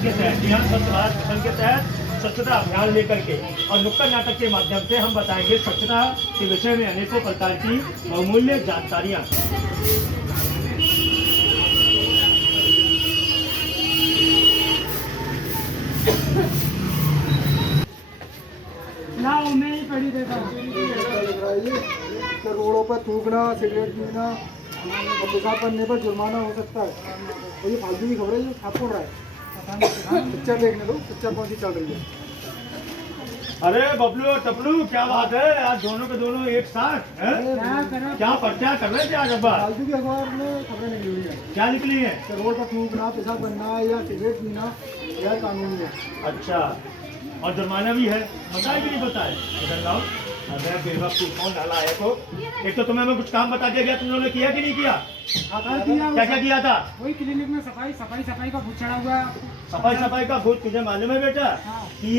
अभियान के तहत, यहाँ स्वच्छ भारत मिशन के तहत स्वच्छता अभियान लेकर के और नुक्कड़ नाटक के माध्यम से हम बताएंगे स्वच्छता के विषय में अनेकों प्रकार की बहुमूल्य जानकारियाँ। ना मैं ही पढ़ी देता हूँ। तो रोडों पर थूकना, सिगरेट पीना और पेशाब करने पर जुर्माना हो सकता है। और ये फालतू की खबर है, ये छाप रहा है। पिक्चर देखने दो, पिक्चर कौन सी चल रही है। अरे बबलू और टपलू, क्या बात है आज दोनों के दोनों एक साथ हैं? क्या कर रहे थे आज अब्बा? फालतू की अखबार में खबरें निकली हुई है। क्या निकली है? तो रोड पर थूकना, पेशाब करना या सिगरेट पीना गैर कानूनी है। अच्छा, और जुर्माना भी है। पता है कि नहीं पता है? इधर लाओ। अरे बेवकूफ कौन डाला है को? एक तो तुम्हें मैं कुछ काम बता दिया गया, तुम लोगों ने किया कि नहीं किया? क्या क्या किया था? वही क्लिनिक में सफाई का भूत चढ़ा हुआ है। सफाई का भूत तुझे मालूम है बेटा कि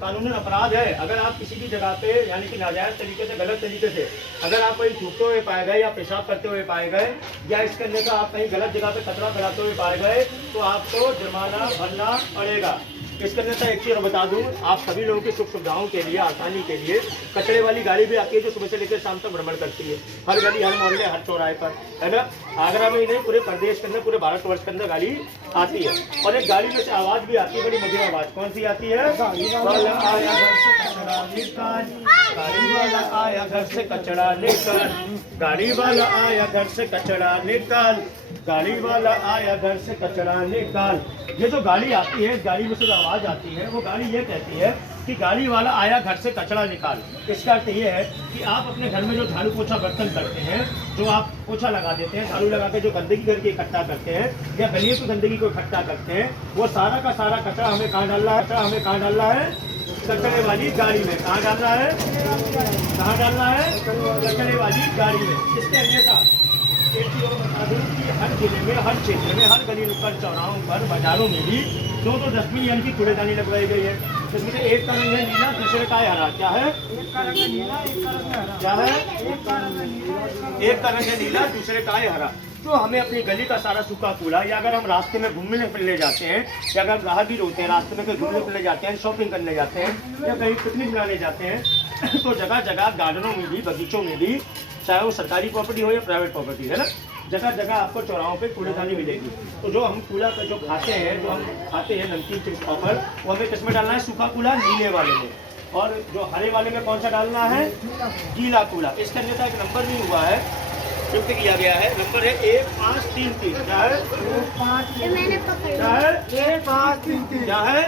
कानूनी अपराध है। अगर आप किसी भी जगह पे यानी कि नाजायज तरीके से, गलत तरीके से अगर आप कहीं थूकते हुए पाए गए या पेशाब करते हुए पाए गए या इस करने का आप कहीं गलत जगह पे कचरा फैलाते हुए पाए गए तो आपको जुर्माना भरना पड़ेगा। इस करने का एक चीज़ बता दूं, आप सभी लोगों की सुख सुविधाओं के लिए, आसानी के लिए कचरे वाली गाड़ी भी आती है जो सुबह से लेकर शाम तक भ्रमण करती है। हर गली, हर मोहल्ले, हर चौराहे पर, है ना। आगरा में ही नहीं, पूरे प्रदेश के अंदर, पूरे भारतवर्ष के अंदर गाड़ी आती है। और एक गाड़ी में से आवाज़ भी आती है, बड़ी मधुर आवाज़। कौन सी आती है? गाड़ी वाला आया घर से कचरा निकाल, गाड़ी वाला आया घर से कचरा निकाल, गाड़ी वाला आया घर से कचरा निकाल, गाड़ी वाला आया घर से कचरा निकाल। ये जो गाड़ी आती है, इस गाड़ी में से जो आवाज़ आती है, वो गाड़ी ये कहती है कि गाड़ी वाला आया घर से कचरा निकाल। इसका अर्थ ये है कि आप अपने घर में जो झाड़ू पोछा बर्तन करते हैं, जो आप पोछा लगा देते हैं, झाड़ू लगा के जो गंदगी करके इकट्ठा करते हैं या गलियों की गंदगी को इकट्ठा करते हैं, वो सारा का सारा कचरा हमें कहाँ डालना है? हमें कहाँ डालना है? कचरे वाली गाड़ी में। कहाँ डालना है? कहाँ डालना है? कचरे वाली गाड़ी में। इसके अन्यथा एक चीज़ और बता दूँ कि हर जिले में, हर क्षेत्र में, हर गली नुक्कड़ चौराहों पर, बाजारों में भी दो डस्टबिन यानी कि कूड़ेदानी लगवाई गई है। इसमें से एक का रंग है नीला, दूसरे का है हरा। क्या है? एक का रंग है नीला, एक का रंग है हरा। क्या है? एक का रंग है नीला, एक का रंग है नीला, दूसरे का है हरा। तो हमें अपनी गली का सारा सूखा कूड़ा, या अगर हम रास्ते में घूमने फिरने जाते हैं, या अगर राहगीर होते हैं रास्ते में कहीं घूमने फिरने जाते हैं, शॉपिंग करने जाते हैं या कहीं पिकनिक मनाने जाते हैं, तो जगह जगह गार्डनों में भी, बगीचों में भी, चाहे वो सरकारी प्रॉपर्टी हो या प्राइवेट प्रॉपर्टी, है ना, जगह जगह आपको चौराहों पे कूड़ेदानी मिलेगी। तो जो हम कूड़ा का जो खाते हैं, जो हम खाते हैं नमकीन चिप्स पापड़, वो हमें किसमें डालना है? सूखा कूड़ा नीले वाले में। और जो हरे वाले में कौन सा डालना है? गीला कूड़ा। इसके अन्यथा एक नंबर भी हुआ है, नियुक्त किया गया है, नंबर है 1533। क्या है?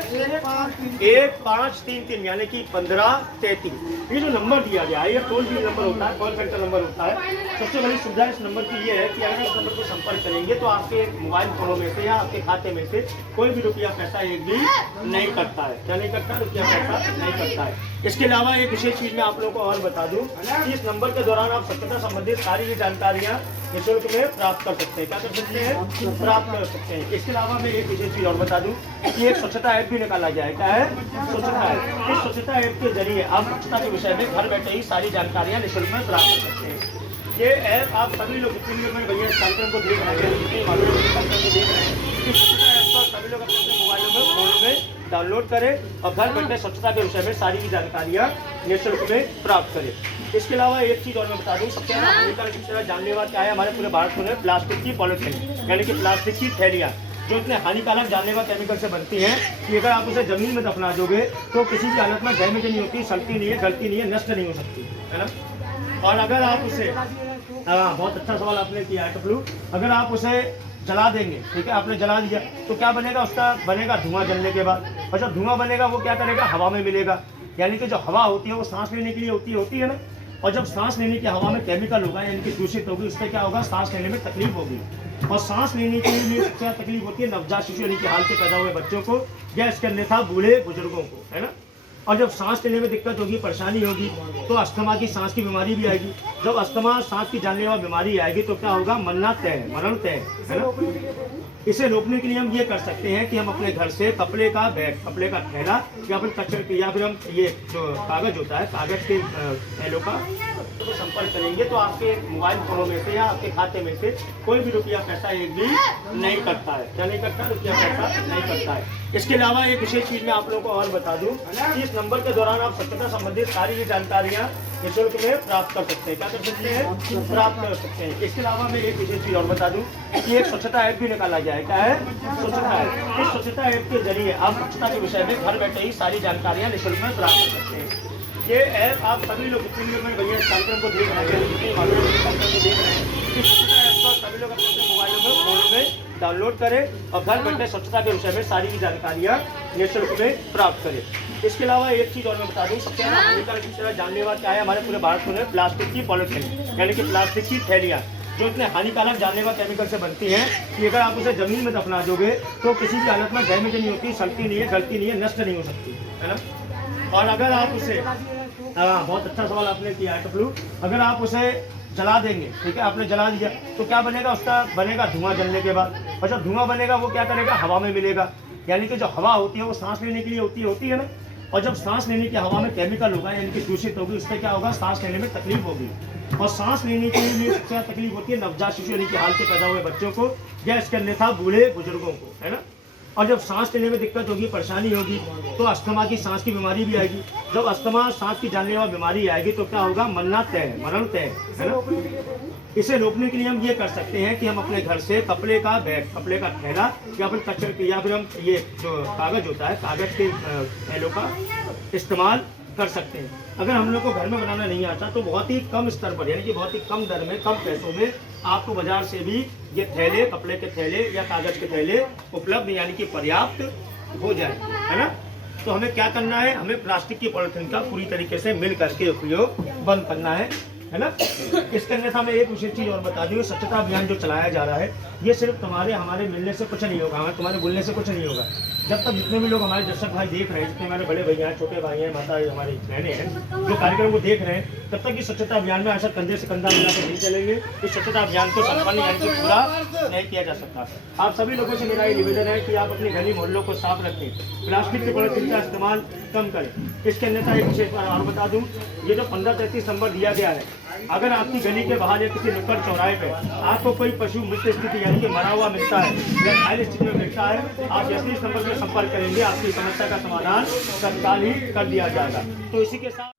1533 यानी कि 1533। ये जो नंबर दिया गया है, ये टोल फ्री नंबर होता है, कॉल सेंटर नंबर होता है। सबसे बड़ी सुविधा इस नंबर की ये है कि अगर इस नंबर को संपर्क करेंगे तो आपके मोबाइल फोनों में से या आपके खाते में से कोई भी रुपया पैसा एक भी नहीं कटता है। क्या नहीं कटता? रुपया पैसा नहीं कटता है। इसके अलावा एक विशेष चीज़ मैं आप लोगों को और बता दूं कि इस नंबर के दौरान आप स्वच्छता संबंधित सारी जानकारियाँ निःशुल्क में प्राप्त कर सकते हैं। क्या कर सकते हैं? प्राप्त कर सकते हैं। इसके अलावा मैं एक विशेष चीज़ और बता दूं कि एक स्वच्छता ऐप भी निकाला गया है। क्या है? स्वच्छता ऐप। इस स्वच्छता ऐप के जरिए आप स्वच्छता के विषय में घर बैठे ही सारी जानकारियाँ निःशुल्क में प्राप्त कर सकते हैं। ये ऐप आप सभी लोग, जितने लोग मेरे भैया इस कार्यक्रम को देख रहे हैं, जितने मालूम इस कार्यक्रम को देख रहे हैं, इस स्वच्छता ऐप को सभी लोग अपने अपने मोबाइलों में, फोनों में डाउनलोड करें और घर बैठे स्वच्छता के विषय में सारी जानकारियाँ निःशुल्क में प्राप्त करें। इसके अलावा एक चीज़ और मैं बता दूं, सबसे ज़्यादा हानिकारक, सबसे ज़्यादा जानलेवा क्या है हमारे पूरे भारत में? प्लास्टिक की पॉलिथीन यानी कि प्लास्टिक की थैलियाँ, जो इतने हानिकारक जानलेवा केमिकल से बनती हैं कि अगर आप उसे जमीन में दफना दोगे तो किसी भी हालत में डैमेज नहीं होती, सड़ती नहीं है, गलती नहीं है, नष्ट नहीं हो सकती, है ना। और अगर आप उसे, हाँ बहुत अच्छा सवाल आपने किया है टपलू, अगर आप उसे जला देंगे, ठीक है, आपने जला दिया तो क्या बनेगा? उसका बनेगा धुआं जलने के बाद, और जब धुआं बनेगा वो क्या करेगा? हवा में मिलेगा। यानी कि जो हवा होती है वो सांस लेने के लिए होती है ना, और जब सांस लेने की हवा में केमिकल होगा यानी कि दूषित होगी, उससे क्या होगा? सांस लेने में तकलीफ होगी। और सांस लेने के लिए सबसे ज़्यादा तकलीफ होती है नवजात शिशु यानी कि हाल के पैदा हुए बच्चों को, या इसके अन्यथा बूढ़े बुजुर्गों को, है ना। और जब सांस लेने में दिक्कत होगी, परेशानी होगी, तो अस्थमा की, सांस की बीमारी भी आएगी। जब अस्थमा, सांस की जानलेवा बीमारी आएगी तो क्या होगा? मरना तय है, मरण तय है ना। इसे रोकने के लिए हम ये कर सकते हैं कि हम अपने घर से कपड़े का बैग, कपड़े का थैला या फिर कचरे या फिर हम ये जो कागज होता है, कागज के थैलों का तो संपर्क करेंगे तो आपके मोबाइल फोनों में से या आपके खाते में से कोई भी रुपया पैसा एक भी नहीं कटता है। क्या नहीं करता? रुपया पैसा नहीं कटता है। इसके अलावा एक विशेष चीज मैं आप लोगों को और बता दूं कि इस नंबर के दौरान आप स्वच्छता संबंधित सारी जानकारियां निःशुल्क में प्राप्त कर सकते हैं। क्या कर सकते हैं? प्राप्त कर सकते हैं। इसके अलावा मैं एक विशेष चीज और बता दूं कि एक स्वच्छता ऐप भी निकाला गया है। क्या है? स्वच्छता ऐप। इस स्वच्छता ऐप के जरिए आप स्वच्छता के विषय में घर बैठे ही सारी जानकारियां निःशुल्क में प्राप्त कर सकते हैं। ये ऐप आप सभी लोग जितने लोग मेरे भैया इस कार्यक्रम को देख रहे हैं, जितने माध्यम से कार्यक्रम को देख रहे हैं, इस स्वच्छता ऐप को सभी लोग अपने अपने मोबाइलों में, फोनों में डाउनलोड करें और घर बैठे स्वच्छता के विषय में सारी की जानकारियाँ निःशुल्क में प्राप्त करें। इसके अलावा एक चीज़ और मैं बता दूँ, सबसे ज़्यादा हानिकारक सबसे ज़्यादा जानलेवा क्या है हमारे पूरे भारत में? प्लास्टिक की पॉलिथीन, यानी कि प्लास्टिक की थैलियाँ जो इतने हानिकारक जानलेवा केमिकल से बनती हैं कि अगर आप उसे जमीन में दफना दोगे तो किसी भी हालत में डैमेज नहीं होती, सड़ती नहीं है, गलती नहीं है, नष्ट नहीं हो सकती, है ना। और अगर आप उसे बहुत अच्छा सवाल आपने किया है टपलू, अगर आप उसे जला देंगे, ठीक है, आपने जला दिया तो क्या बनेगा? उसका बनेगा धुआं जलने के बाद, और जब धुआं बनेगा वो क्या करेगा? हवा में मिलेगा, यानी कि जो हवा होती है वो सांस लेने के लिए होती है ना, और जब सांस लेने की हवा में केमिकल होगा यानी कि दूषित होगी, उससे क्या होगा? सांस लेने में तकलीफ होगी। और सांस लेने के लिए सबसे ज़्यादा तकलीफ होती है नवजात शिशु यानी कि हाल के पैदा हुए बच्चों को या इसके अन्यथा बूढ़े बुजुर्गों को, है ना। और जब सांस लेने में दिक्कत होगी, परेशानी होगी तो अस्थमा की सांस की बीमारी भी आएगी। जब अस्थमा सांस की जानलेवा बीमारी आएगी तो क्या होगा? मरना तय, मरण तय, है ना। इसे रोकने के लिए हम ये कर सकते हैं कि हम अपने घर से कपड़े का बैग, कपड़े का थैला या फिर कचरे या फिर हम ये जो कागज होता है, कागज के थैलों का इस्तेमाल कर सकते हैं। अगर हम लोग को घर में बनाना नहीं आता तो बहुत ही कम स्तर पर यानी कि बहुत ही कम दर में, कम पैसों में आपको बाजार से भी ये थैले, कपड़े के थैले या कागज के थैले उपलब्ध यानी कि पर्याप्त हो जाए, है ना। तो हमें क्या करना है? हमें प्लास्टिक की पॉलिथीन का पूरी तरीके से मिल करके उपयोग बंद करना है ना। इसके अन्यथा मैं एक विशेष चीज़ और बता दूँ, स्वच्छता अभियान जो चलाया जा रहा है ये सिर्फ हमारे मिलने से कुछ नहीं होगा, तुम्हारे बोलने से कुछ नहीं होगा। जब तक जितने भी लोग हमारे दर्शक भाई देख रहे हैं, जितने हमारे बड़े भैया हैं, छोटे भाई हैं, माता हमारी बहनें हैं जो कार्यक्रम को देख रहे हैं, तब तक इस स्वच्छता अभियान में ऐसा कंधे से कंधा मिला के नहीं चलेंगे। इस स्वच्छता अभियान को संपन्न यानी कि पूरा नहीं किया जा सकता। आप सभी लोगों से मेरा ये निवेदन है कि आप अपनी गली मोहल्लों को साफ रखें, प्लास्टिक की पॉलिथीन का इस्तेमाल कम करें। इसके अन्यथा एक विशेष बात और बता दूँ, ये जो 15-33 नंबर दिया गया है, अगर आपकी गली के बाहर या किसी नुक्कड़ चौराहे पे आपको कोई पशु मृत स्थिति यानी कि मरा हुआ मिलता है या घायल स्थिति में मिलता है, आप जैसे इस नंबर पर संपर्क करेंगे आपकी समस्या का समाधान तत्काल ही कर दिया जाएगा। तो इसी के साथ